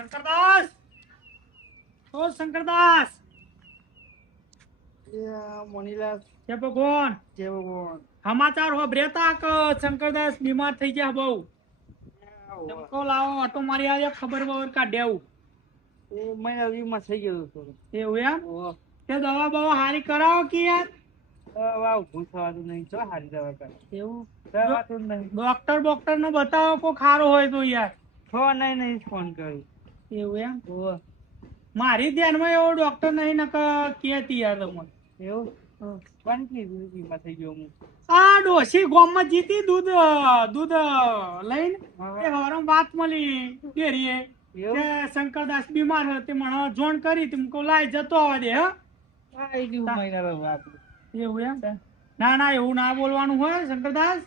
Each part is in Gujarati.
શંકરદાસ ઓ શંકરદાસ મનીલાલ જય ભગવાન જય ભગવાન. સમાચાર હોભળ્યા કે શંકરદાસ બીમાર થઈ ગયા બહુ ચમકો લાવો ઓટો મારી આવ્યા ખબર બબર કાઢે આવું એ મહિના વીમાં થઈ ગયો હતો. એવું એમ તે દવા બવા હારી કરાવો કે યાર ઊભું થવાતું નહીં, ચો હારી દવા કરે એવું થવાતું નહીં. ડોક્ટર નો બતાવો કોઈ ખારો હોય તો યાર ફોન નહીં ફોન કર્યો. એવું એમ મારી ધ્યાનમાં એવો ડોક્ટર નહીં નકર કેતી યાર તમને એવું પણ કીધું વીમાં થઈ ગયો હું. આ ડોશી ગામમાં જીતી દૂધ દૂધ લઈને એ હવારમાં વાત મળી ડેરીએ કે શંકરદાસ બીમાર હતો તે મને જોણ કરી તું કહું લાય જતો આવવા દે હા આવી ગયું મહિના આપણું. એવું એમ ના ના એવું ના બોલવાનું હોય શંકરદાસ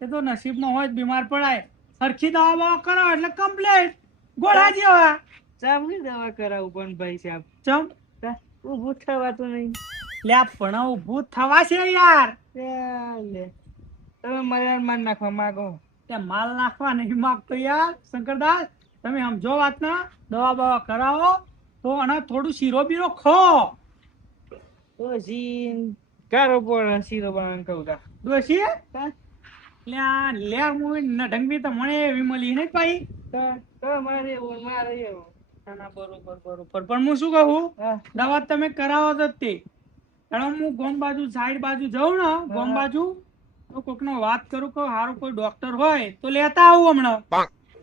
એ તો નસીબમાં હોય જ બીમાર પડાય સરખી દવા બવા કરો એટલે કમ્પ્લીટ ગોળા જેવા ચામની દવા કરાવું પણ ભાઈ સાહેબ ચમ ઊભું થવાતું નહીં. લે પણ ઊભું થવા છે યાર લે તમે મર્યાદ માર નાખવા માંગો. તે માલ નાખવા નહીં માંગતો યાર શંકરદાસ તમે સમજો વાત ના દવા બવા કરાવો તો અને થોડું શીરો બીરો ખો તો સીન કારો પણ શીરો બનાવવાનું કહું તા ડોશી લે હું નઢંગી તો મને એવી મળી નહીં પાઈ મારે એવું મારે એવું. બરોબર પણ હું શું કહું દવા તમે કરાવો તો તે હું ગોમ બાજુ સાઈડ બાજુ જાઉં ને ગોમ બાજુ તો કોક નો વાત કરું કે સારું કોઈ ડોક્ટર હોય તો લેતા આવું હમણાં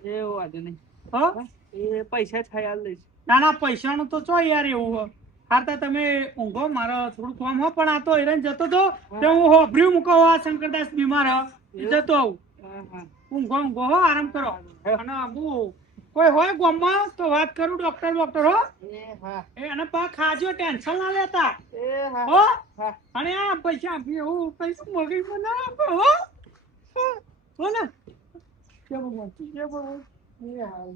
એવું વાંધો નહીં. હો એ પૈસા ખ્યાલ લઈશ. ના ના પૈસાનું તો ચો યાર એવું હો હારતા તમે ઊંઘો મારે થોડું કામ હો પણ આ તો હિરણ જતો તો હું હોભર્યું મૂકો આ શંકરદાસ બીમાર જતો આવું ઊંઘો ઊંઘો હો આરામ કરો અને હું કોઈ હોય ગામમાં તો વાત કરું ડોક્ટર હો એ અને પા ખાજો ટેન્શન ના લેતા હો અને આ પૈસા એવું પૈસા મગજમાં ના આપો હો હો ને જય ભગવાન જય ભગવાન એ હાલ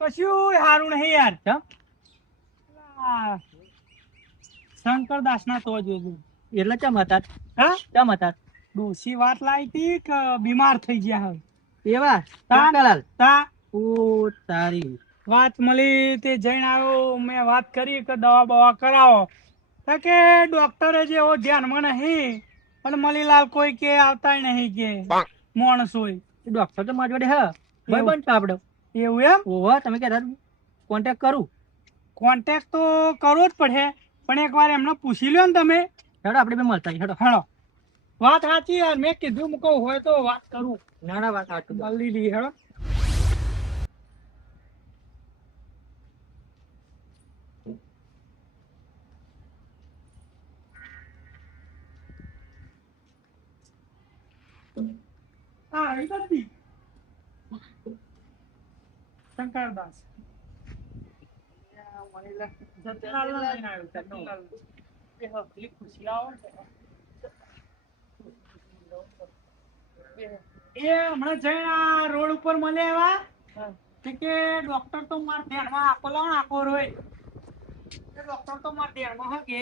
કશું હારું નહીં યાર શંકરદાસ ના તો જોયું એટલે ચમ હતા હા ચમ હતા ડોસી વાત લાવી હતી કે બીમાર થઈ ગયા હવે એવા તા તા ઓ તારી વાત મળી તે જઈને આવ્યો મેં વાત કરી કે દવા બવા કરાવો તો કે ડોક્ટરે જેવો ધ્યાનમાં નહીં પણ મલીલાલ કોઈ કે આવતા નહીં કે માણસ હોય ડોક્ટર તો મારી જોડે હા ભાઈ બન છો આપડે એવું એમ ઓહો તમે કહેતા કોન્ટેક્ટ કરું કોન્ટેક્ટ તો કરવો જ પડે પણ એકવાર એમને પૂછી લ્યો ને તમે હેડો આપણે બે મળતા હેડો હેડો વાત સાચી યાર મેં કીધું મૂકો હોય તો વાત કરું ના ના વાત સાચું મળી લઈ હેડો હા એ નથી શંકરદાસ જતીલાલ લઈને આવ્યો જતીલાલ એ હકલી ખુશી આવો એ હમણાં જઈને આ રોડ ઉપર મળે એવા કે ડોક્ટર તો માર ધ્યાનમાં આખો રોય ડોક્ટર તો માર ધ્યાનમાં હકે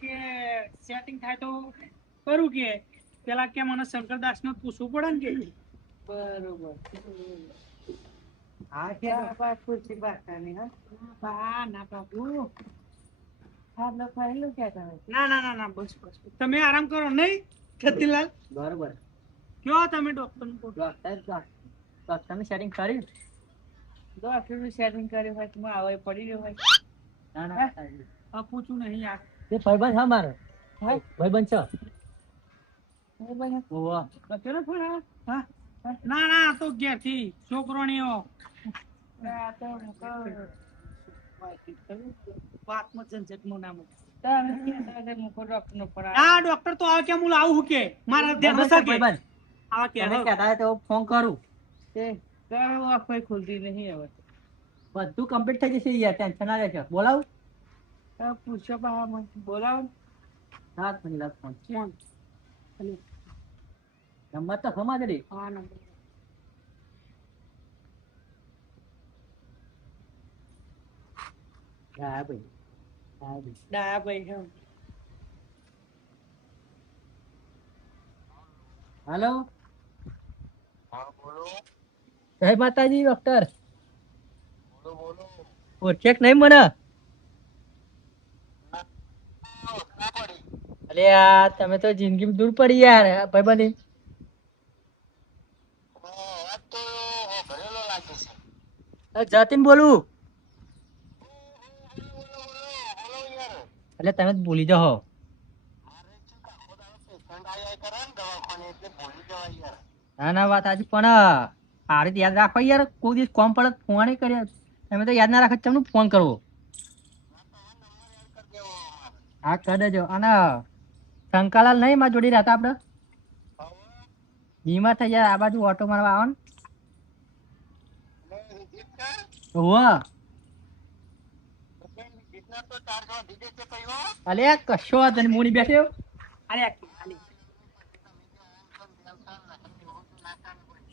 કે સેટિંગ થાય તો કરું કે પેલા કે મને શંકરદાસ ને પૂછવું પડે ને કે બરોબર હા કે બાપા ખુશી બાતાની હા બા ના બાબુ હા લો ફાઈલું કે તમે ના ના ના ના બસ બસ તમે આરામ કરો નહીં જતીલાલ બરોબર કયો તમે ડોક્ટર ડોક્ટરનું સેટિંગ કર્યું ડોક્ટરનું સેટિંગ કર્યું હોય તો આવે પડી રહ્યો હોય ના ના પૂછું નહીં યાર તે ભાઈબંધ હા મારો ભાઈબંધ છે હા ના ના તો ઘેરથી છોકરોનીઓ વાતમાં ઝંઝટમાં ના મૂકે આ ડોક્ટર તો આવે કે હું લાવું કે મારા ધ્યાનમાં છે કે આવા કે કહેતા તો ફોન કરું તે કરો કોઈ ખુલતી નહીં હવે બધું કમ્પ્લીટ થઈ જશે યાર ટેન્શન ના લેજો બોલાવું પૂછો બા બોલાવો હા મને ફોન ફોન નંબર તો ખમા જરી હા નંબર હા ભાઈ ડાયા ભાઈ છે. હાલો જય માતાજી ડોક્ટર. ઓળખે કે નહીં મને? અરે યાર તમે તો જિંદગી દૂર પડી યાર ભાઈબંધી. જતીન બોલું. એટલે તમે ભૂલી જાઓ. ના ના વાત આજે પણ હારી યાદ રાખો યાર. કોઈ દિવસ કોમ પડે ફોન કર્યા તમે તો યાદ ના રાખો. તમને ફોન કરવો. હા કરી દેજો. અને શંકાલાલ નહીં મારા જોડી રહેતા આપડે બીમાર થઈ જાય આ બાજુ ઓટો મારવા આવો ને. હોવે. અલે કશો વાત નહીં મૂડી બેઠ્યો. અરે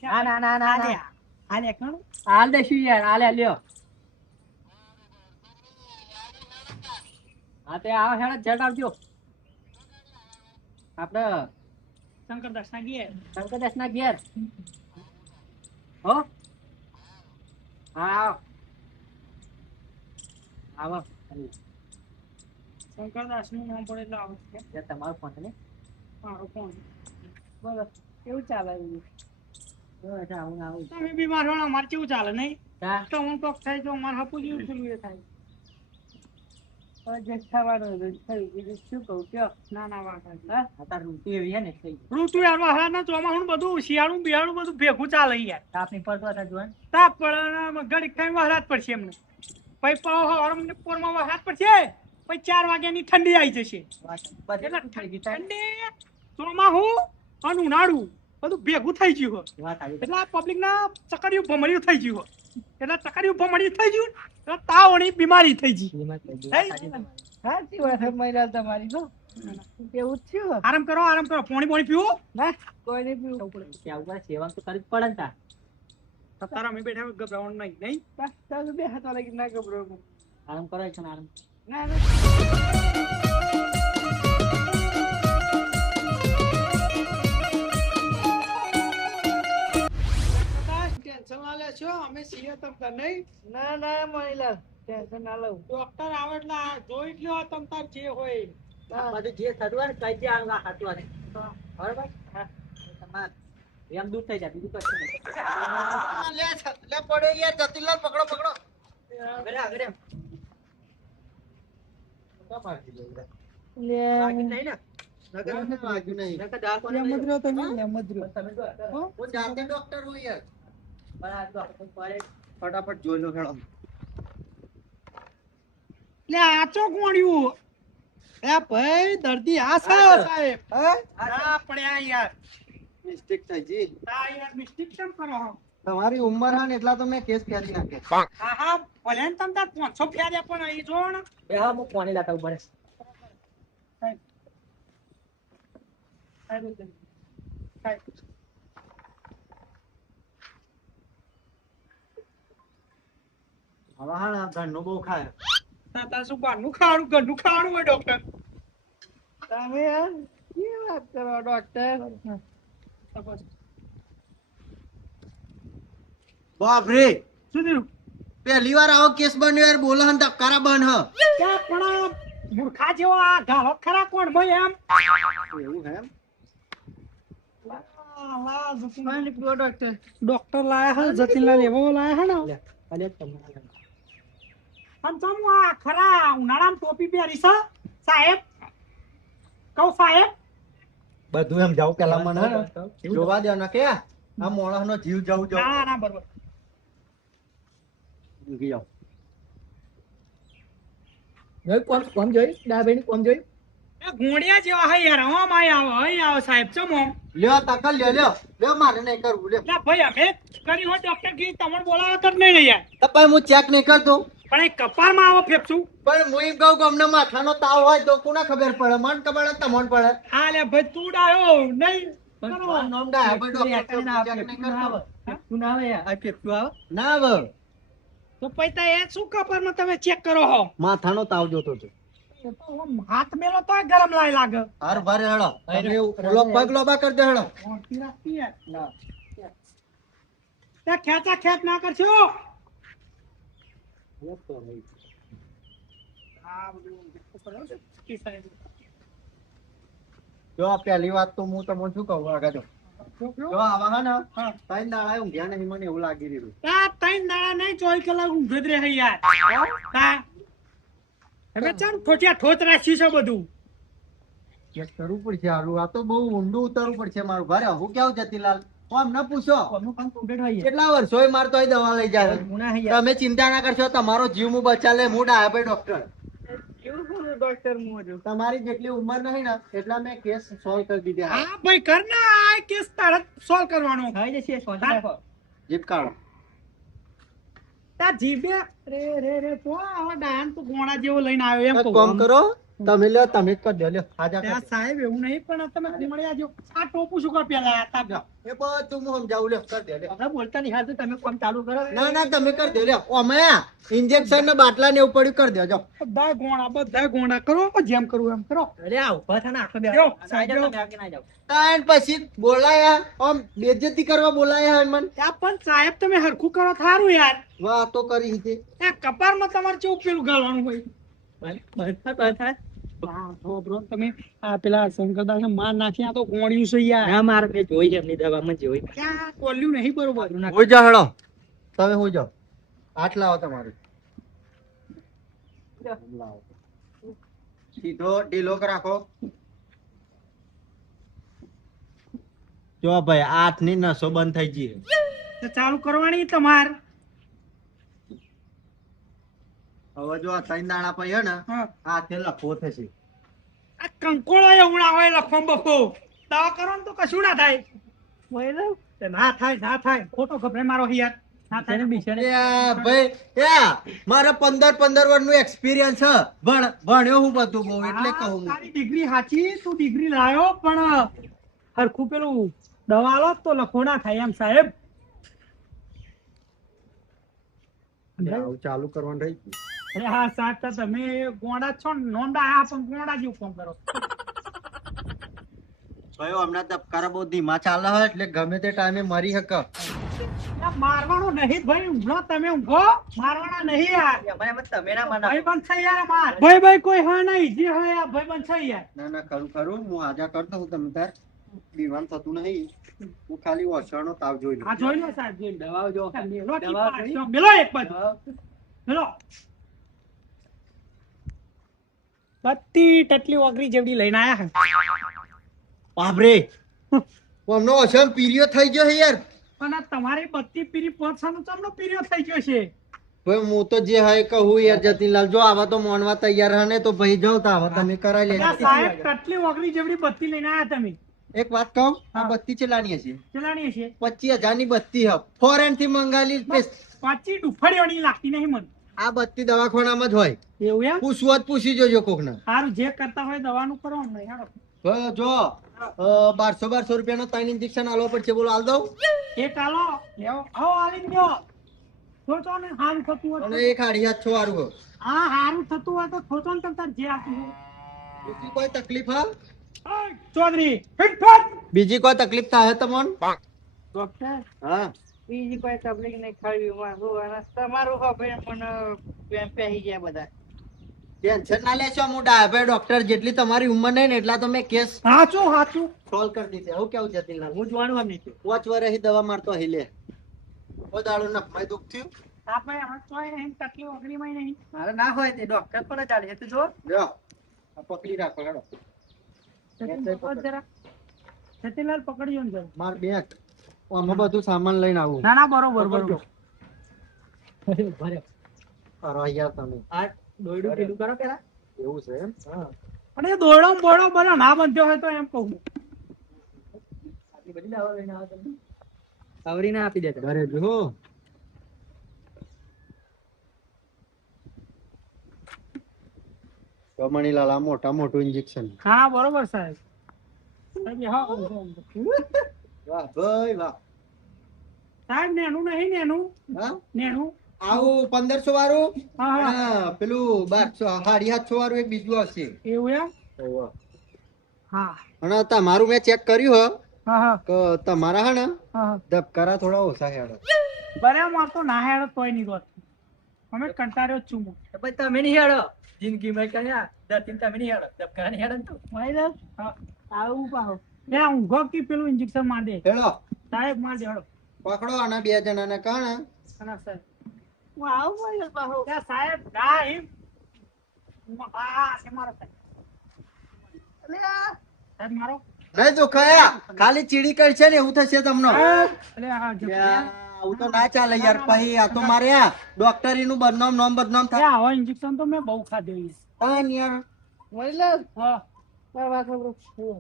ના ના ના ના ના આલે કોણ હાલ દેશું યાર. હાલે લ્યો. હા તે આવો હેડો જટ આવજો. આપડે શંકરદાસ ના ઘેર. શંકરદાસ ના ઘેર. હો હા આવો. શંકરદાસ નું નામ પડે એટલે આવું છે. તમારો ફોન ને મારો ફોન. બોલો કેવું ચાલે? બસ આવું આવું. તમે બીમાર હો અમારે કેવું ચાલે નહીં? હા તો હું કોક થાય તો અમારે હપુ જેવું થયું એ થાય. જે થવાનું થયું બીજું શું કહું કયો. ના ના વાત સાચી. હા અત્યારે ઋતુ એવી છે ને થઈ ઋતુ યાર વહાના ચોમાસું બધું શિયાળું બિયાળું બધું ભેગું ચાલે યાર. તાપની પડતો હતા જોવા. તાપ પડે ઘડીક ખાઈ વહારા જ પડશે એમને. પછી પોરમાં વહારા પડશે. પછી 4 વાગ્યાની ઠંડી આવી જશે. એટલે ઠંડી ચોમાસું અને ઉનાળું બધું ભેગું થઈ ગયું હોય. વાત આવી. એટલે આ પબ્લિક ના ચકરિયું ભમરિયું થઈ ગયું હોય. એટલે ચકરિયું ભમરિયું થઈ ગયું એટલે તાવની બીમારી થઈ ગઈ. સાચી વાત છે મહિલા તમારી તો એવું જ થયું. આરામ કરો પાણી પીવું. ના કોઈ નહીં પીવું પડે. સેવા તો કરવી જ પડે ને. તારા અમે બેઠા ગભરાવાનું નહીં. ચાલ બે હાથ વાળા ના ગભરો. આરામ કરાય છે ને આરામ. ના ટેન્શન ના લે છો અમે છીએ તમ તાર નહીં. ના ના મહિલા ટેન્શન ના લઉં. ડોક્ટર આવે એટલે જોઈ જ લ્યો તમ તાર જે હોય. બધું જે થતું હોય ને કઈ દે આ હાથું આવે. બરાબર હા તમાર એમ દૂર થઈ જાય બીજું કશું નહીં. લે પડ્યો યાર જતીલાલ પકડો પકડો. આગળ આગળ વાગ્યું નહીં ને નહીં. નકર દાળ પાણી એમ જ રહ્યો તમે, હા? એમ જ રહ્યો. તમે તો હું જાતે ડોક્ટર હું યાર. બરાબર તો પડે. ફટાફટ જોઈ લો હેડો. લે આ ચો કોણ્યું. એ ભાઈ દર્દી આ છે સાહેબ. ના પડ્યા યાર. મિસ્ટેક થઈ જી. આ યાર મિસ્ટેક કેમ કરો છો? તમારી ઉંમર હા ને એટલા તો મેં કેસ ફેરી નાખે. હા ભલે ને તમ તાર 500 ફેર્યા પણ એ જો ને. બે હા હું પાણી લાતા ઉપર સાહેબ. સાહેબ. હવે હા ઘરનું બહુ ખાય. તાર શું બહારનું ખાવાનું ઘરનું ખાવાનું હોય ડોક્ટર. તમે યાર શું વાત કરો ડોક્ટર? બાપ રે શું થયું? પહેલી વાર આવો કેસ બન્યો યાર. બોલો હન ધક્કારા બન હ. ત્યાં પણ મૂર્ખા જેવો આ ગાળો ખરા કોણ ભાઈ એમ. એવું હે એમ. ડોક્ટર લાયા હે જતીનલાલ એવો લાયા હે ને. અલે તમારે અને તો હું આ ખરા ઉનાળામાં ટોપી પહેરી છે સાહેબ. કહું સાહેબ બધું એમ જાવ પેલા મને હે ને જોવા દે ને કે આ મોણસ નો જીવ જવું જવું. ના ના બરોબર. મૂકી જાઓ. જોઈ કોમ જોઈ ડાબેની કોમ જોઈ. એ ઘોડિયા જેવા હે યાર. હમ અહીં આવો સાહેબ ચમો. લ્યો તકલ લ્યો મારે નહીં કરવું લ્યો. ના ભાઈ અમે કરી હોય ડોક્ટર કી તમને બોલાવો તો નહીં યાર. તો પછી હું ચેક નહીં કરતો. પણ એ કપાળમાં આવો ફેફસું. પણ હું એમ કહું કે અમને માથાનો તાવ હોય તો કોને ખબર પડે? મને ખબર હોય તમને પડે. હા લે ભાઈ તું ડાયો નહીં. મારું નામ ડાયા ભાઈ ડોક્ટર ચેક નહીં કરતો. તું ના આવે યાર આ પેપડું આવે. ના આવે. તો તો પૈતા એ શું કપરમાં તમે ચેક કરો હો માથાનો તાવ જોતો હતો. એ તો આમ હાથ મેલો તોય ગરમ લાગે હાર ભારે હેડો તમે ઓલો પગ લોબા કરી દે હેડો. મોટી રાખી યાર. તે ખેંચા ખેંચ ના કરશો આ બધું કરો છો કી સાહેબ. જો આ પહેલી વાત તો હું તમને શું કહું આગળ જો આવા હે ને હા. 3 દાડા ઊંઘ્યા નહીં મને એવું લાગી રહ્યું. આ 3 દાડા નહીં 24 કલાક ઊંઘ જ રહે યાર હા હવે ચાલ ઠોઠિયા ઠોચ રાખ્યું છે બધું ચેક કરવું પડશે હારું. આ તો બહુ ઊંડું ઉતરવું પડશે મારું. ભારે હું કેવું જતીલાલ આમ ન પૂછો કોનું કામ complete હોય છે? કેટલા વર્ષોય માર તોય દવા લઈ જાય. ગુના હે યાર. તમે ચિંતા ના કરશો તમારો જીવ હું બચાલે હું ડાયાભાઈ ડોક્ટર. કેવું બોલું ડોક્ટર હું હજુ? તમારી જેટલી ઉંમર નહીં ને એટલા મેં કેસ સોલ્વ કરી દીધા. હા ભાઈ કર ને આ કેસ તરત સોલ્વ કરવાનો થઈ જશે, શાંતિ રાખો. જીપ કાઢો. તા જીભે રે રે રે તો આવા ડાયન તો ગોણા જેવો લઈને આવ્યો એમ એક કહું. કામ કરો તમે લ્યો તમે જ કરી દો લ્યો આજા ત્યાં કરી સાહેબ એવું નહીં પણ તમે મળી આજો આ ટોપું શું કર પેલા આ તાપ દો. એ બધું હું સમજાવું લ્યો કરી દો લ્યો. આપણે બોલતા નહીં હાલ તો તમે કામ ચાલુ કરો. ના ના તમે કરી દો લ્યો. અમે ઇન્જેક્શન ને બાટલા ને એવું પડ્યું કરી દેજો. બધા ગોણા કરો જેમ કરવું એમ કરો. અરે આ ઉભા થા ને આખો બે જો, આ સાઈડ તમે આગળ ના જાઓ. તાણ પછી બોલાયા આમ બેઇજ્જતી કરવા બોલાયા મને. ત્યાં પણ સાહેબ તમે હરખું કરો થારું યાર વાતો કરી છે. આ કપારમાં તમારે કેવું પેલું ગાળવાનું હોય બંધ થા. હા તો બ્રો તમે આ પેલા શંકરદાસ માર નાખી આ તો ગોળ્યું છે યાર ના મારે મેં જોઈ છે એમની દવામાં જોઈ. ક્યાં કોલ્યું નહીં બરોબર હોઈ જાઓ હેડો તમે હોઈ જાઓ. આઠ લાવો તમારે લાવો. સીધો ઢીલો રાખો. જો ભાઈ 8 ની નસો બંધ થઈ ગઈ. તો ચાલુ કરવાની તમાર હવે જો આ 3 દાણા પછી હે ને હા હાથે લખવો થશે. આ કંકોળો એવડા હોય લખમ બખો દવા કરો ને તો કશું ના થાય તે ના થાય ખોટો ગભરે મારો યાર ના થાય ને બિચારે એ ભાઈ એ મારે 15 વર્ષનું એક્સપિરિયન્સ છે. ભણ્યો હું બધું બહુ એટલે કહું હું. તારી ડિગ્રી સાચી તું ડિગ્રી લાયો પણ હરખું પેલું દવા લો તો લખો ના થાય એમ સાહેબ આવું ચાલુ કરવાનું રહી ગયું. અરે હા સાહેબ તો તમે ગોંડા છો ને નોંડા આ પણ ગોંડા જેવું કામ કરો ભાઈ હમણાં ધબકારા બહુ ધીમા ચાલે છે એટલે ગમે તે ટાઈમે મરી શકે. આ મારવાનો નહીં ભાઈ ઊંઘો તમે ઊંઘો મારવાના નહીં યાર અમારે એમ તમે ના માનો. ભાઈ બંધ થઈ યાર માર ભાઈ કોઈ હા નહીં જે હોય આ ભાઈ બંધ થઈ યાર ના ના ખરું હું હાજા કરતો હું તમે તાર બીમાર થતું નહીં. હું ખાલી ઓછાનો તાવ જોઈ લઉં. આ જોઈ લો સાહેબ જોઈ લો. દવાઓ જો. મેલો કી દવાઓ પાડશો. મેલો એક બાજુ મેલો બત્તી ટટલી ઓગરી જેવડી લઈને આયા બાપરે અમનો ઓછામ પીરિયો થઈ ગયો છે યાર. પણ આ તમારી બત્તી પીરી પહોંચવાનો ચમનો પીરિયો થઈ ગયો છે ભાઈ હું તો જે હોય કહું યાર જતીનલાલ જો આવા તો મોનવા તૈયાર હે ને તો ભાઈ જાવ તો આવા તમે કરાવી લેજો. આ સાહેબ ટટલી ઓગરી જેવડી બત્તી લઈને આયા તમે એક વાત કહું આ હા. બત્તી ચલાની છે ચલાણી છે 25,000 ની બત્તી હે ફોરેન થી મંગાવી પાછી ડુફાડીઓની લાગતી નહીં મને આ બત્તી દવાખાનામાં જ હોય. એવું એમ પૂછવું જ પૂછી જોજો કોકને. સારું જે કરતા હોય દવાનું કરો અમને હેડો જો 1200 રૂપિયાનો 3 ઇન્જેક્શન આલવો પડશે બોલો આલ દઉં. એક આલો લેવો આવો આલી દો ખોટો ને હારું થતું હોય અને તો. એક 8,500 વાળું હો. હા હારું થતું હોય તો ખોટો ને તમતાર જે આપું બીજી કોઈ તકલીફ હા ચૌધરી ફિટફાટ બીજી કોઈ તકલીફ થાય તમને? ડોક્ટર હા બીજી કોઈ તકલીફ નહીં ખાવી તમારું હવે મને પહેરી ગયા બધા. ટેન્શન ના લેશો હું ડાયાભાઈ ડોક્ટર જેટલી તમારી ઉંમર નહીં ને એટલા તો મેં કેસ સાચું સાચું સોલ્વ કરી દીધી. હું કેવું જતીનલાલ હું જોવાનું એમ નહીં. 5 વર્ષથી દવા મારતો हिले ઓ દાડો નખમાં દુખ થયું. આપણે હસવાય નહીં તકલીફ ઓગળીમાં નહીં મારે ના હોય તે ડોક્ટર પણ ચાલે છે તું જો. લ્યો આ પકડી રાખો હેડો. સતીલાલ પકડ્યો ને જરા. માર બેગ આમાં બધું સામાન લઈને આવું. ના ના બરોબર બરોબર ભરે અરે યાર તમે આ દોયડું પેલું કરો પેલા. એવું છે એમ? હા પણ એ દોડો બોડો બોલો ના બંધ્યો હોય તો એમ કહું આટલી બધી દવા લઈને આવો તમે. આવરીને આપી દેતા. ઘરે જો કમણીલાલ આ મોટું ઇન્જેક્શન. હા બરોબર સાહેબ હા વાહ ભાઈ વાહ. સાહેબ નેનું નહીં નેનું હા નેનું આવું 1500 વાળું હા હા અને પેલું 750 વાળું એક બીજું હશે. એવું એમ હા અને તમારું મેં ચેક કર્યું હ હા હા કે તમારા હે ને હા હા ધબકારા થોડા ઓછા હેડે. બરાબર માર તો ના હેડો તોય નહીં ગોત અમે કંટાળ્યો જ છું હું તો પછી તમે નહીં હેડો જિંદગીમાં કર્યા દર્શન તમે નહીં હેડો ધબકારા નહીં હેડો ને તો ભાઈ હા આવું પાહો લે ઊંઘો કે પેલું ઇન્જેક્શન માર દે હેડો સાહેબ માર દે હેડો પકડો આના 2 જણાને કાણે ના સાહેબ હું આવું ભાઈ પાહો લે સાહેબ ના એમ આ છે મારો સાહેબ અલે સાહેબ મારો નહીં તો કયા ખાલી ચીડી કરશે ને એવું થશે તમને. અલે આ જો આવું તો ના ચાલે યાર. પછી આ તો મારે આ ડોક્ટરી નું નામ બદનામ થાય. આવા ઇન્જેક્શન તો મેં બહુ ખાધે તાન યાર હા બરાબર ખબર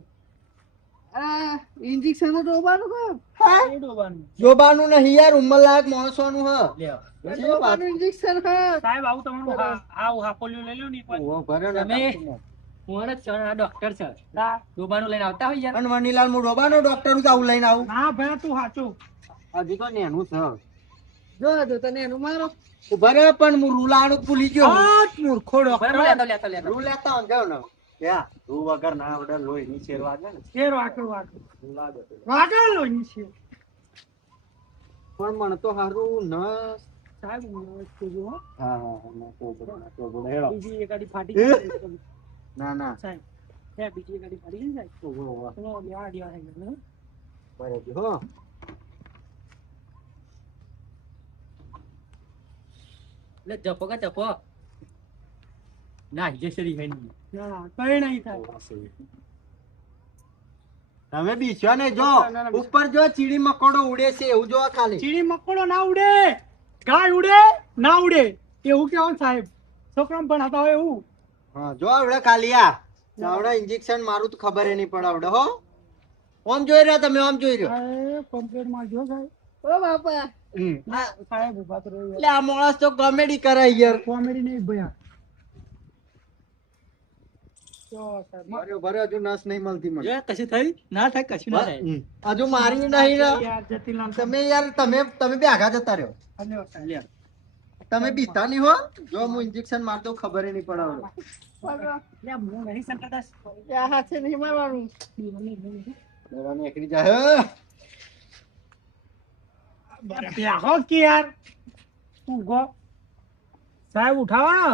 ઇન્જેક્શન તો ડોબાનું એ ડોબાનું જોબાનું નહીં યાર, ઉંમરલાયક માણસોનું હ. ઇન્જેક્શન સાહેબ આવું તમારું હા પોલિયો લઈ લો ને એક વાર. ઓહો, ભરે ને તમે- કાકુમાં. હું જ છું, આ ડોક્ટર છે હા. ડોબાનું લઈને આવતા હોય યાર અને વનીલાલ હું ડોબાનો ડોક્ટર હું તો આવું લઈને આવું. ના ભાઈ તું સાચું હજી તો નેનું છે. જો તને એનું મારો ઉભા રહે, પણ હું રૂલાનું ભૂલી ગયો. મૂર્ખો બરાબર, લેતો રૂ લેતા હોય ને જાઓ ને. ક્યાં? રૂ વગર ના આવડે, લોહીની શેર વાગે ને. શેર વાકડું વાકડું રૂ લાગે તો. વાકડું લોહી છે પણ મને તો હારું ન. સાહેબ હું કીધું હો. હા હા હા, ના, તો બોલો, ના, તો બોલો, હેડો. બીજી એક ગાડી ફાટી એ? ગઈ ના ના. સાહેબ બીજી એક ગાડી ફાટી ગઈ સાહેબ ઓહો, ઓહો. તો દેવા થઈ ગયો બરાબર, હો. એટલે જપો કે જપો ના જશરી હે નહીં ના કઈ નહીં થાય તમે બીછો ને જો ના, ના, ના, ઉપર જો ચીડી મકોડો ઉડે છે એવું જો ખાલી. ચીડી મકોડો ના ઉડે, ગાય ઉડે ના ઉડે એવું કેવું સાહેબ છોકરા પણ હતા હોય એવું. હા, જો આવડે ખાલી આ આવડે ઇન્જેક્શન મારું તો ખબર નહીં પડે આવડે હો. ઓમ જોઈ રહ્યા તમે, ઓમ જોઈ રહ્યો. અરે કમ્પ્લેટ માં જો સાહેબ ઓ બાપા હમ. ના સાહેબ ઉભા તો રહ્યો એટલે આ માણસ તો કોમેડી કરે યાર. કોમેડી નહીં ભયા જો સાહેબ ભર્યો ભર્યો, હજુ નસ નહીં મળતી મને. એ કશું થયું ના થાય કશું ના થાય હમ. હજુ મારી નહીં ને. યાર જતીલાલ તમે યાર તમે બે આગા જતા રહ્યો. અલ્યો સાહેબ તમે બીતા નહીં હો. જો હું ઇન્જેક્શન મારતો ખબર નહીં પડે આવડે. લે હું નહીં સંકટાશ યા હાથે નહીં મારવાનું દવા નીકળી જાય. બેહો કે યાર ઊંઘો સાહેબ ઉઠાવો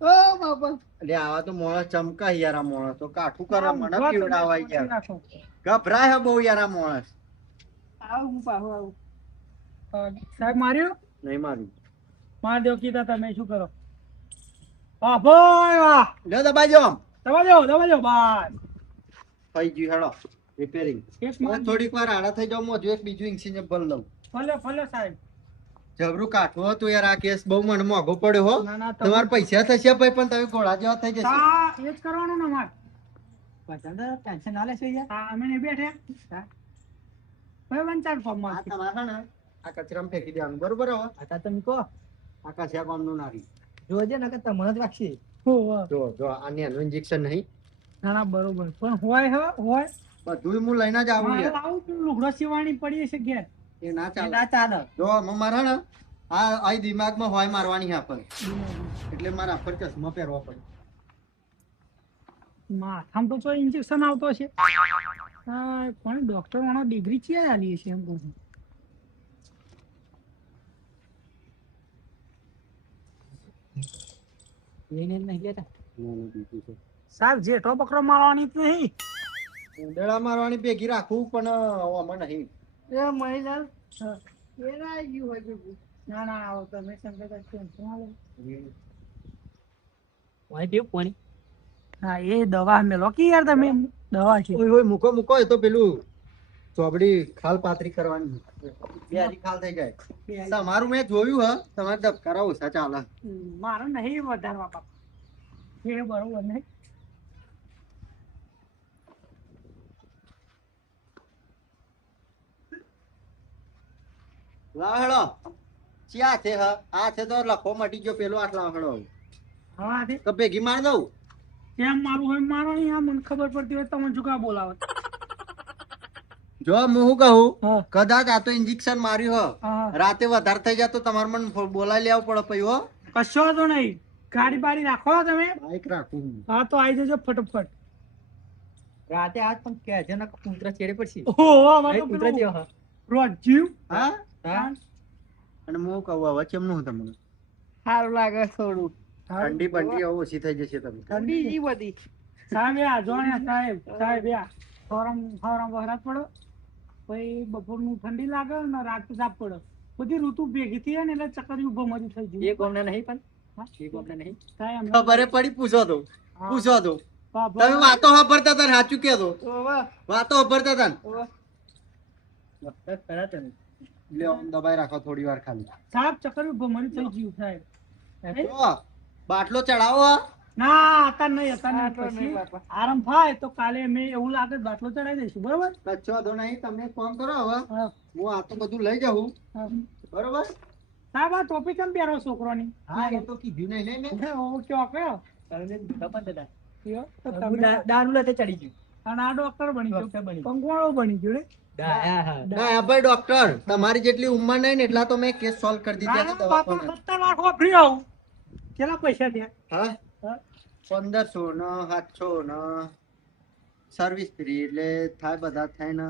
ઓ બાપા એટલે આવા તો માણસ ચમકા યાર. આ માણસ તો કાઠું કરે, મને ઊંઘો તમે પીવડાવાય યાર. નાખો. ગભરાય હે બહુ યાર આ માણસ. આવું હું પાછું આવું સાહેબ માર્યો નહીં મારું. માર દો કીધા તમે શું કરો વાહ ભાઈ વાહ લ્યો દબાજો આમ. દબાજો બાય થઈ ગયું હેડો રિપેરિંગ. એક માર થોડીક વાર આડા થઈ જાવ, હું હજુ એક બીજું ઇન્જેક્શન ભર લઉં. ફલે સાહેબ જબરું કાઠું હતું યાર. આ કેસ બહુ મને મોંઘો પડ્યો હો. ના ના તમારે પૈસા થશે ભાઈ, પણ તમે ઘોડા જેવા થઈ જશે. હા એ જ કરવાનું ને માર બધા ટેન્શન ના લેશો યાર હા અમે નહીં બેઠે ભાઈ વંચાર ફોર્મ આ માં તમારે ને આ કચરામાં ફેંકી દેવાનું, બરોબર હવે? હતા તમે કહો આ કચરા ગામનું નારી. જોજે ને કે તમને જ રાખશે જો આ નેનું ઇન્જેક્શન નહીં. ના ના બરોબર પણ હોય બધું હું લઈને જ આવું મારે યાર. લાવું તું લુગડો સીવાણી પડી છે ઘેર એ ના ચાલે. ના ચાલે જો મારા ને આ દિમાગમાં હોય મારવાની છે આપણને. એટલે મારે આપર ચશ્મા પહેરવા પડે. માથામાં તો ઇન્જેક્શન આવતો છે હા પણ ડોક્ટર વાળો ડિગ્રી ક્યાં આલી છે એમ કહું છું. એને નહીં લેતા બીજું છે સાહેબ જેઠો બકરો મારવાની જ નહીં ઉંદરડા મારવાની ભેગી રાખવું, પણ આમાં નહીં. એ મહિલા એના ગયું હોય ના ના આવો તમે સંગત વાય પીવું પાણી હા એ દવા મેલો કે યાર તમે દવા છે ઓય મૂકો એ તો પેલું ચોબડી ખાલ પાતરી કરવાની. બે હારી ખાલ થઈ જાય. તમારું મેં જોયું હ, તમારે ધબકારા ઓછા ચાલે. મારો નહીં વધારવા બાપા એ બરોબર નહીં લાહડો ક્યાં છે? આ છે તો લખો મટી ગયો પેલો. આટલા લાહડો હા તે તો ભેગી માર દઉં. કેમ મારું હોય મારો નહીં આ મને ખબર પડતી હોય તમે જુગા બોલાવો જો હું શું કહું હા. કદાચ આ તો ઇન્જેક્શન માર્યું હ હા. રાતે વધારે થઈ જાય તો તમારે મને બોલાવી લેવું પડે પછી હો કશો વાંધો નહીં. ગાડી બાડી રાખો તમે. બાઈક રાખું હું. હા તો આવી જજો ફટોફટ. રાતે આજ પણ કહેજો ને કે કૂતરા ચેડે પડશે. ઓહો, અમારે તો નહીં, કૂતરા પેલું જેવા. રોજીવ. હા હા? અને હું કહું હવે કેમનું તમને સારું લાગે થોડું. ઠંડી બંડી હવે ઓછી થઈ જશે તમે બીજી બધી. સાહેબ આ જો ને સાહેબ આ ફોરમ વહરાત પડો પછી બપોરનું ઠંડી લાગે ને રાતે તાપ પડે બધી ઋતુ ભેગી થઈ જાય ને એટલે ચક્કર ઉભો મરી થઈ એ ગયું. ગોમને નહીં પણ એ ગોમને નહીં. સાહેબ અમને- ખબરે પડી પૂછો તો હા. પૂછો તો બાબા. તમે વાતો વાપરતા હતા ને સાચું કહેતો ઓવા વાતો વાપરતા હતા ને ઓવા વખત ખરા તમે. લ્યો આમ દબાઈ રાખો થોડી વાર ખાલી સાહેબ ચક્કર ઉભો મરી થઈ ગયું સાહેબ. જો, બાટલો ચડાવો ના અત્યારે નહીં અત્યારે આટલો નહીં નહીં. બાપા. પછી આરામ થાય તો કાલે અમે એવું લાગે તો બાટલો ચડાવી દઈશું બરોબર. કચ્છો વાંધો નહીં તમે ફોન કરો હવે હા, હું આ તો બધું લઈ જાઉં હા. બરોબર સાહેબ આ ટોપી કેમ પહેરો છોકરોની? હા એ તો કીધું નહીં ને મેં ઓ કયો કયો તમને ખબર હતા. કયો? તો હું તમે દારૂ લાતે ચડી ગયું. અને આ ડોક્ટર બની ગયો ડોક્ટર બની ગયો. કંકવાળો બની ગયો રે. હા હા. ના ભાઈ ડોક્ટર તમારી જેટલી ઉંમર નહીં ને એટલા તો મેં કેસ સોલ્વ કરી દીધા છે ના, બાપા દવાખાને 17 લાખ વાપરી આવું. કેટલા પૈસા થયા? હા હા? 1500 ને 700 ને સર્વિસ ફ્રી એટલે થાય બધા થાય ને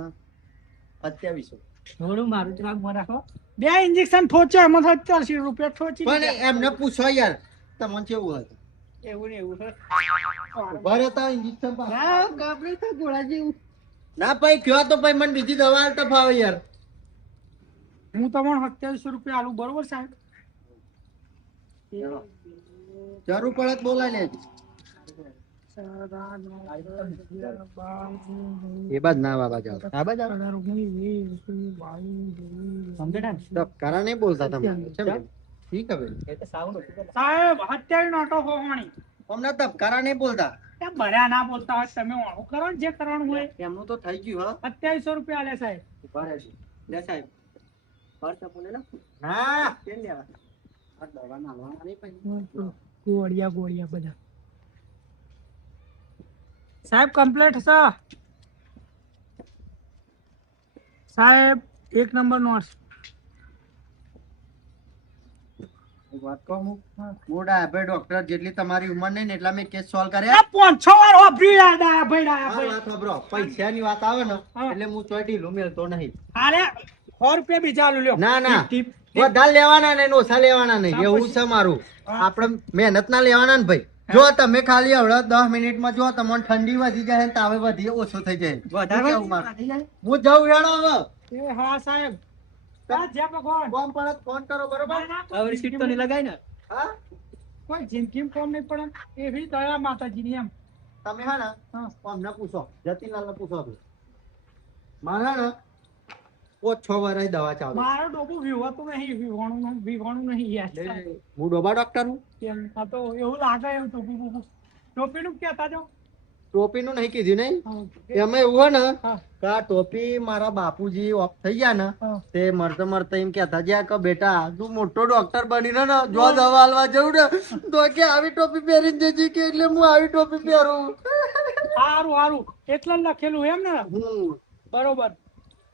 2700 થોડું મારું ત્રાગ માં રાખો. 2 ઇન્જેક્શન ઠોચ્યા એમાં 87 રૂપિયા ઠોચી પણ દીધા. એમને પૂછો યાર તમને કેવું હતું એવું ને એવું છે. ઉભા રહેતા ઇન્જેક્શન ના કાપડે તો ઘોડા જેવું. ના ભાઈ કયો તો ભાઈ મને બીજી દવા હાલતા ફાવે યાર હું તમને 27 રૂપિયા આલું બરોબર સાહેબ? જરૂર પડે તો બોલાવી લેજો એ બાદ ના બાબા જાવ હા બધા સમજે ને. કરા નહીં બોલતા તમે કેમ ઠીક હવે એ તો સાઉન્ડ હતું. સાહેબ 27 નોટો હોવાની. અમને તબકારા નહીં બોલતા એ ભર્યા ના બોલતા હોય તમે ઓણું કરો ને જે કરવાનું હોય. એમનું તો થઈ ગયું હા 2700 રૂપિયા આલે સાહેબ. ઉભા રહેજો લે સાહેબ ખર્ચ આપું ને. હા કેમ લેવા? આ દવા નાખવાના નહીં પછી ગોળિયા બધા સાહેબ કમ્પ્લીટ છે સાહેબ 1 નંબર નોટ્સ. એક વાત કહું હું મોડા ભાઈ ડોક્ટર જેટલી તમારી ઉંમર નહીં ને એટલા મેં કેસ સોલ્વ કર્યા 500 વાર વાપર્યું યાર ડાયા ભાઈ ડાયા હા, ભાઈ. વાત સાંભળો. પૈસાની વાત આવે ને હા. એટલે હું ચોય ઢીલું મેલતો નહીં અરે 100 રૂપિયા બીજા આલુ લ્યો. ના ના ટીપ, ટીપ. બધા લેવાના નહીં ને ઓછા લેવાના નહીં હા, એવું પછી. છે મારું હા. આપણે મહેનત ના લેવાના ને ભાઈ જો તમે ખાલી હવડે 10 મિનિટમાં જો તમને ઠંડી વધી જાય ને તાવે વધી ઓછો થઈ જાય વધારે કેવું મારું? થઈ જાય. હું જાઉં હેડો હવે એ હા સાહેબ આ જે ભગવાન. ફોન પર જ ફોન કરો બરોબર ના, ના, કોઈ હવે સીટ તો નહીં લગાય ને. હા કોઈ જિંદગીમાં કોમ નહીં પડે એવી દયા માતાજીની એમ. તમે હા ને હા. અમને પૂછો જતીલાલ ને પૂછો તમે મારે ને 5-6 વર્ષ દવા ચાલુ મારો ડોબું વિવાતું નહીં વિવાણું નહીં યાર. હું ડોબા ડોક્ટર હું કેમ? આ તો એવું લાગે એવું ટોપી બોપી. ટોપીનું કહેતા જાઓ. ટોપીનું નહીં કીધું નહીં હા. એમાં એવું હોય ને હા. કે આ ટોપી મારા બાપુજી ઓફ થઈ ગયા ને હા. તે મરતા મરતા એમ કહેતા જ્યાં કે બેટા તું મોટો ડોક્ટર બનીને ને જો દવા હાલવા જવું ને તો કે આવી ટોપી પહેરીને જજે કે એટલે હું આવી ટોપી પહેરું હારું એટલે જ લખેલું એમ ને હું બરોબર.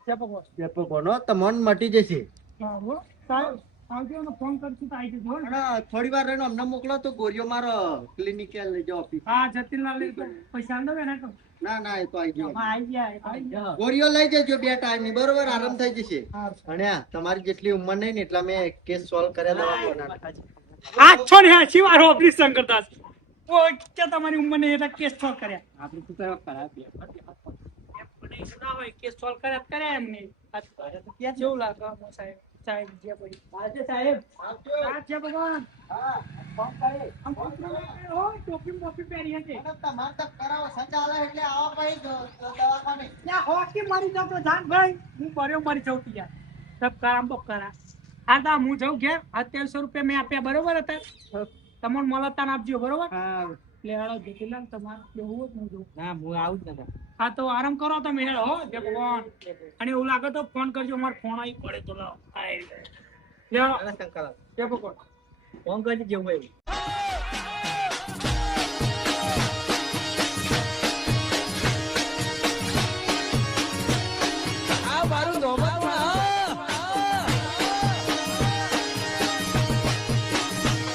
જય ભગવાન. પેપર કોનો તમન મટી જશે હા, બોલો. સાહેબ આવજો ને ફોન કરશું તો આવી જજો હો ને. અને થોડી વાર રહીને અમને મોકલો તો ગોરીઓ મારો ક્લિનિક લઈ જાઓ ઓફિસ હા જતીનલાલ લઈ તો પૈસા આલો ને તો ના ના એ તો આવી ગયો હા, આવી ગયા. ગોળીઓ લઈ જજો 2 ટાઈમ ની બરોબર આરામ થઈ જશે હા. અને હા તમારી જેટલી ઉંમર નહીં ને એટલા મેં કેસ સોલ્વ કર્યા દવા આઠસો ને 80 વાર ઓપરેશન કરતા હશે. ઓ કે તમારી ઉંમર નહીં એટલે કેસ સોલ્વ કર્યા. આપણે શું કરવા ખરાબ બે. એમ પણ એવું ના હોય કેસ સોલ્વ કર્યા એમને. ક્યાં જેવું લાગે સાહેબ સાહેબ જે ભાઈ આજે સાહેબ આ જે ભગવાન હા ફોન કરે. આમ કૂતરો હોય, ટોપી બોપી પહેરી હતી. અને તમારે તો કરાવો સંચાલે એટલે આવા ભાઈ દવાખાને ત્યાં હોકી મારી જાવ તો જાન ભાઈ હું બર્યો મરી જાઉં તું યાર. સબ કરામ બોક કરા. હા તા હું જાઉં ઘેર 2700 રૂપિયા મેં આપ્યા બરોબર હતા. તમને મળતા આપજો બરોબર. હા એટલે હેળો જતીલાલ તમારે બેહવું જ નહીં જોવું. ના હું આવું જ નતા. હા તો આરામ કરો તમે હેળો હો જય ભગવાન. અને એવું લાગે તો ફોન કરજો મારો ફોન આવી પડે તો લાવો. હેળો અલા શંકર જય ભગવાન. ફોન કરી જેવું હોય.